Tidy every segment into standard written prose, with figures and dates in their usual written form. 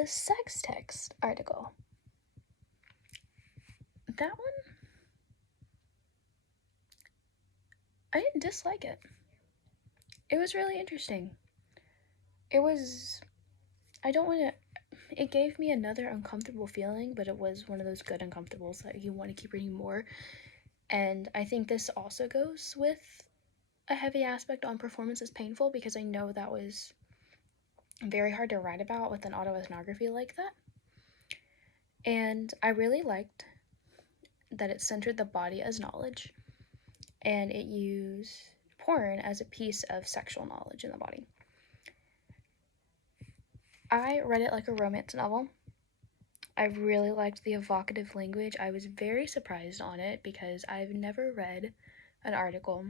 the sex text article. That one, I didn't dislike it. It was really interesting. It was, I don't want to, it gave me another uncomfortable feeling, but it was one of those good uncomfortables that you want to keep reading more. And I think this also goes with a heavy aspect on performance as painful, because I know that was very hard to write about with an autoethnography like that. And I really liked that it centered the body as knowledge, and it used porn as a piece of sexual knowledge in the body. I read it like a romance novel. I really liked the evocative language. I was very surprised on it because I've never read an article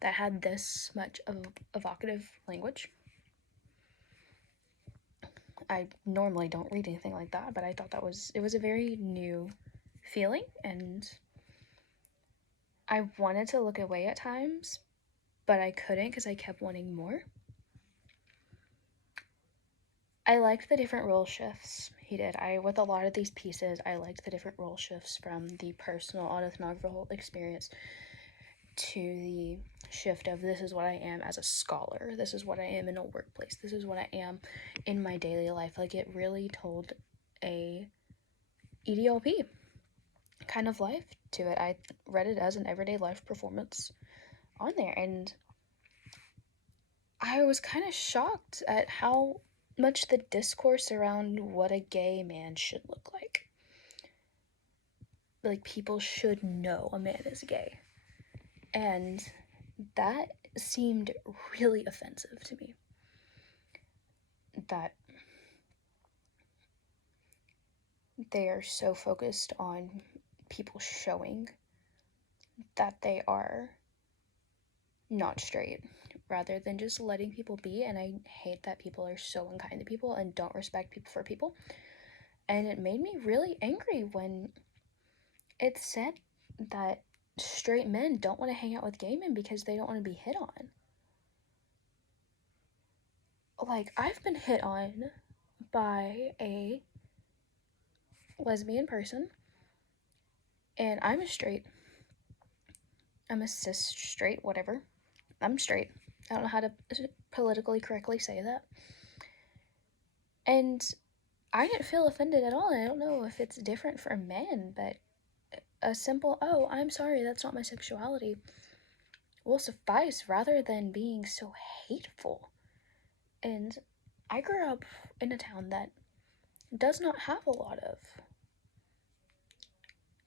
that had this much of evocative language. I normally don't read anything like that, but I thought it was a very new feeling, and I wanted to look away at times, but I couldn't because I kept wanting more. I liked the different role shifts he did. With a lot of these pieces, I liked the different role shifts from the personal autoethnographical experience to the shift of this is what I am as a scholar, this is what I am in a workplace, this is what I am in my daily life. Like, it really told a EDLP kind of life to it. I read it as an everyday life performance on there, and I was kind of shocked at how much the discourse around what a gay man should look like. Like, people should know a man is gay. And that seemed really offensive to me. That they are so focused on people showing that they are not straight rather than just letting people be. And I hate that people are so unkind to people and don't respect people for people. And it made me really angry when it said that straight men don't want to hang out with gay men because they don't want to be hit on. Like, I've been hit on by a lesbian person, and I'm a straight. I'm a cis straight, whatever. I'm straight. I don't know how to politically correctly say that. And I didn't feel offended at all. And I don't know if it's different for men, but a simple, oh, I'm sorry, that's not my sexuality, will suffice rather than being so hateful. And I grew up in a town that does not have a lot of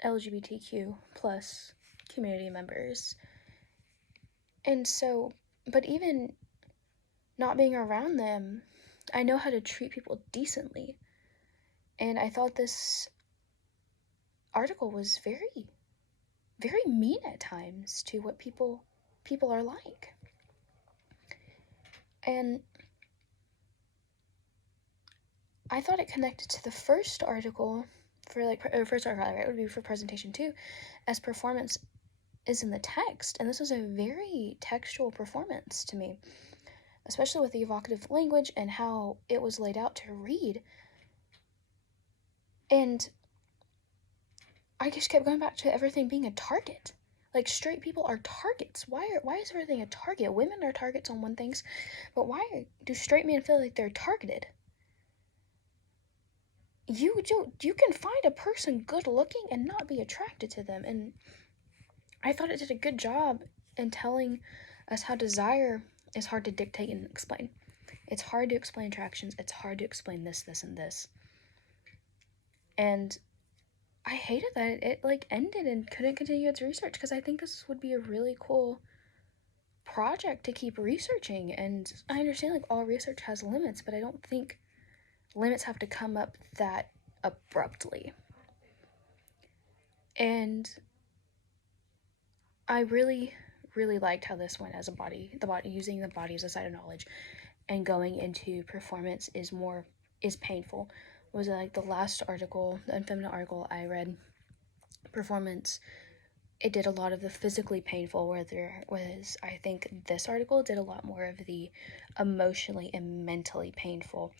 LGBTQ plus community members. And so, but even not being around them, I know how to treat people decently. And I thought this article was very, very mean at times to what people are like. And I thought it connected to the first article for first article, right, would be for presentation 2, as performance is in the text. And this was a very textual performance to me, especially with the evocative language and how it was laid out to read. And I just kept going back to everything being a target. Like, straight people are targets. Why is everything a target? Women are targets on one things, but why do straight men feel like they're targeted? You can find a person good looking and not be attracted to them. And I thought it did a good job in telling us how desire is hard to dictate and explain. It's hard to explain attractions. It's hard to explain this, and this. And I hated that it ended and couldn't continue its research, because I think this would be a really cool project to keep researching. And I understand all research has limits, but I don't think limits have to come up that abruptly. And I really, really liked how this went as the body using the body as a site of knowledge and going into performance is painful. Was like the last article, the Unfeminine article I read, performance, it did a lot of the physically painful, where there was, I think this article did a lot more of the emotionally and mentally painful,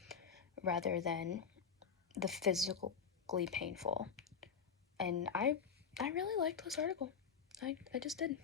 rather than the physically painful. And I really liked this article. I just did.